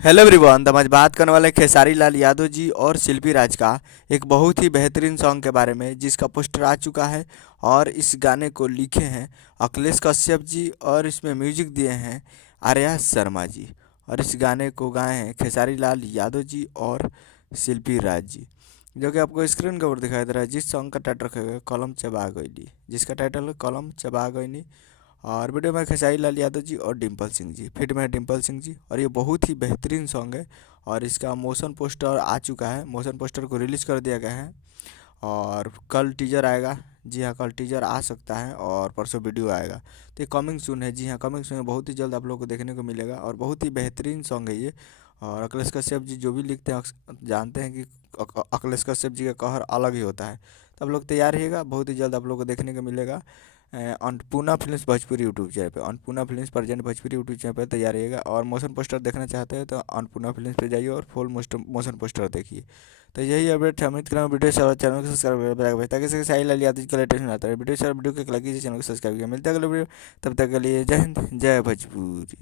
Hello everyone. तो हम आज बात करने वाले हैं खेसारी लाल यादव जी और शिल्पी राज का एक बहुत ही बेहतरीन सॉन्ग के बारे में, जिसका पोस्टर आ चुका है। और इस गाने को लिखे हैं अखिलेश कश्यप जी और इसमें म्यूजिक दिए हैं आर्या शर्मा जी। और इस गाने को गाए हैं खेसारी लाल यादव जी और शिल्पी राज जी, जो कि आपको स्क्रीन के ऊपर दिखाई दे रहा है। जिस सॉन्ग का टाइटल रखा गया है कलम चबा गईली, जिसका टाइटल है कलम चबा गईली। और वीडियो में खेसारी लाल यादव जी और डिम्पल सिंह जी, फिट में है डिम्पल सिंह जी। और ये बहुत ही बेहतरीन सॉन्ग है। और इसका मोशन पोस्टर आ चुका है, मोशन पोस्टर को रिलीज़ कर दिया गया है। और कल टीजर आएगा। जी हाँ, कल टीजर आ सकता है और परसों वीडियो आएगा। तो ये कमिंग सून है। जी हाँ, कमिंग सून है, बहुत ही जल्द आप लोगों को देखने को मिलेगा। और बहुत ही बेहतरीन सॉन्ग है ये। और अखिलेश कश्यप जी जो भी लिखते हैं जानते हैं कि अखिलेश कश्यप जी का कहर अलग ही होता है। तो आप लोग तैयार रहिएगा, बहुत ही जल्द आप लोगों को देखने को मिलेगा Annapurna films Bhojpuri YouTube channel पे। Annapurna films present Bhojpuri YouTube channel पर तैयार रहिएगा। और मोशन पोस्टर देखना चाहते हैं तो अन्नपूर्णा फिल्म्स पे जाइए और फुल मोशन पोस्टर देखिए। तो यही अपडेट है। उम्मीद कर रहा हूँ वीडियो से चैनल को सब्सक्राइब ताकि से साहिल लाल यादव जी का लेटेस्ट आता है वीडियो। वीडियो को लाइक कीजिए, चैनल को सब्सक्राइब कीजिए। मिलता है अगले वीडियो, तब तक के लिए जय हिंद, जय भोजपुरी।